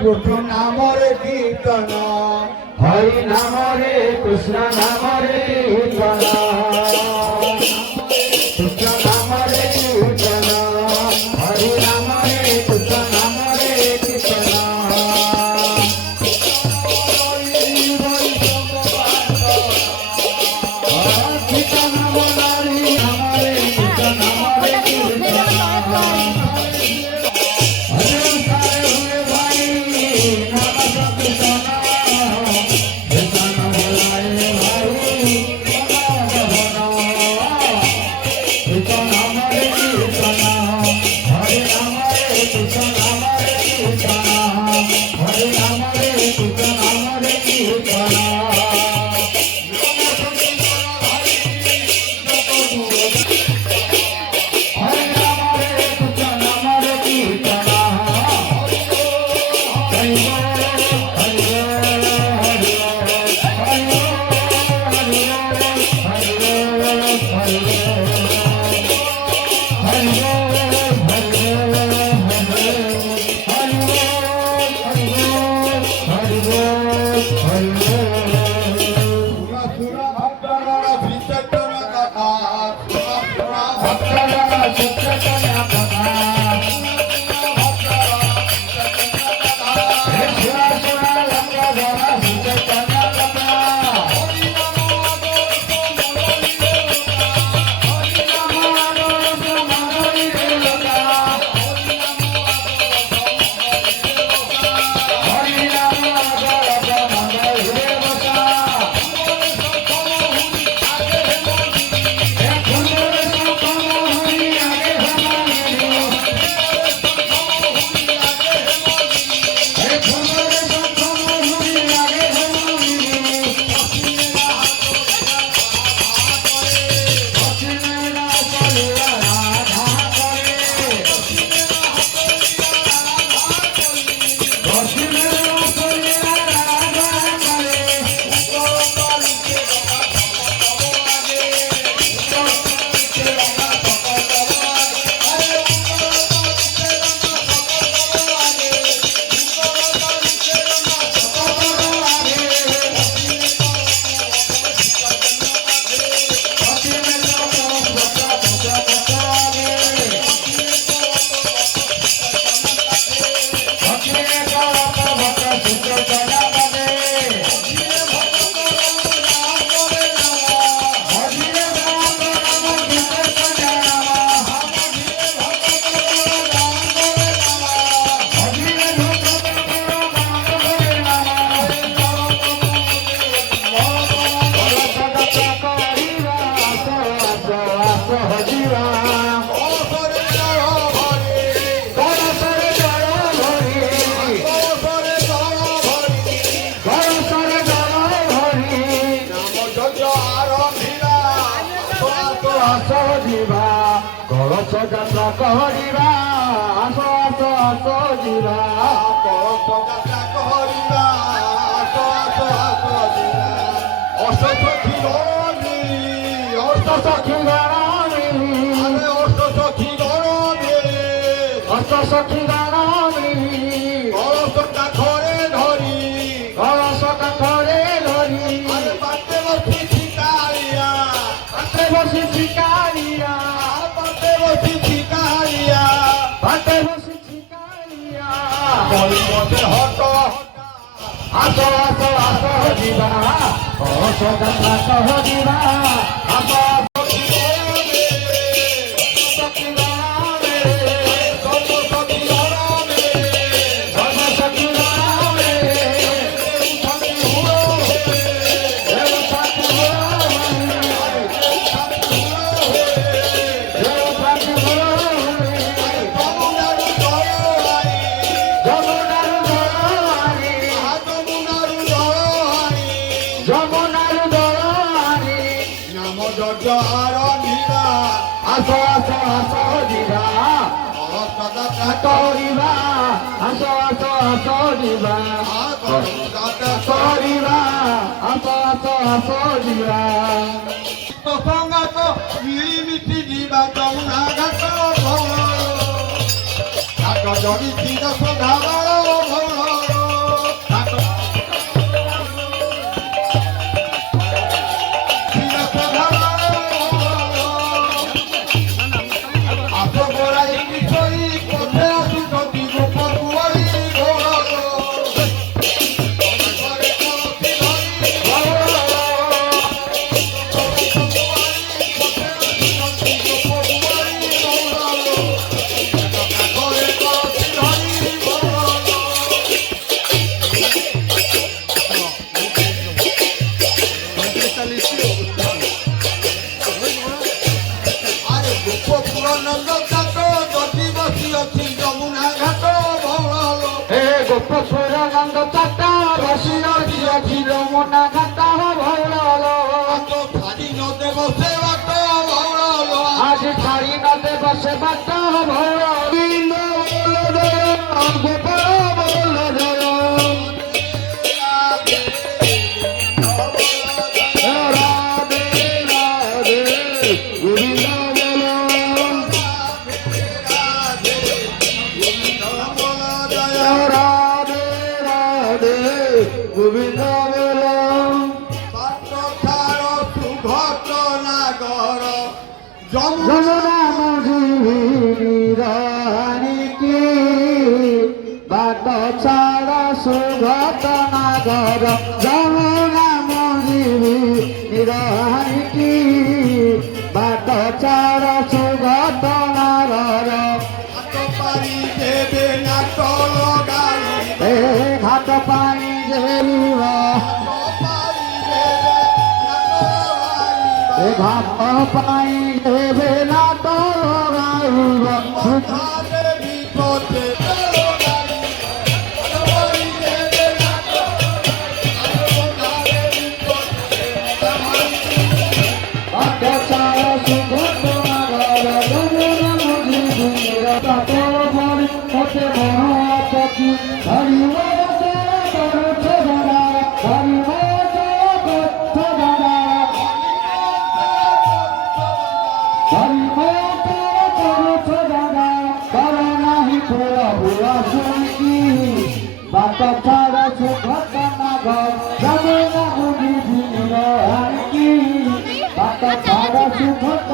কোটি নামরে কীর্তন হরি নাম রে কৃষ্ণ নাম রে কীর্তন কৃষ্ণ নাম রে কীর্তন হরি নাম রে কৃষ্ণ নাম রে কীর্তন কলস যাত্রা করিবা আস আস আস ଯିବା কলস যাত্রা করিবা আস আস আস ଯିବା অষ্টসখী গণনী অষ্টসখী গণনী আরে অষ্টসখী গণনী অষ্টসখী গণনী কলস কাঠরে ধরি কলস কাঠরে ধরি আরে বাটে বসি শিকারিয়া বাটে বসি শিকারিয়া বাটে বসি শিকারিয়া বাটে বসি শিকারিয়া বলবতে হট আস আস আস ଯିବା কলস যাত্রা করিবা আস আস আস আস ଯିବା କରିବା আস আস আস ଯିବା କରିବା আস আস আস ଯିବା সঙ্গাত মিলিমিশি ଯିବା ଯମୁନା ଘାଟ ଘାଟ ଜଗି କ୍ଷୀର ସଦାବଳ রঙ চাটা বসিয়া দিয়াছিল মোনা কাটা ভৌরল আজ ছাড়ি নদে বসে বাট ভৌরল আজ ছাড়ি নদে বসে বাট ভৌরল গোপাল বল জয় রাধে রাধে গোবিন্দ বল রাধে রাধে গোবিন্দ বল যমুনা মধুরি রানী কি বাট ছাড়া সুগত নাগর যমুনা মধুরি রানী কি বাট ছাড়া সুগত নাগর এ ঘাট পানি দেব এ ঘাট পাই দেবে না তো গাইব বাট ছাড়া সুগত নাগর যমুনা মধুরি রানী হতে মহাপতি হরি বাট ছাড়া সুগত নাগর যমুনা মধুরি রানী কি বাট ছাড়া সুগত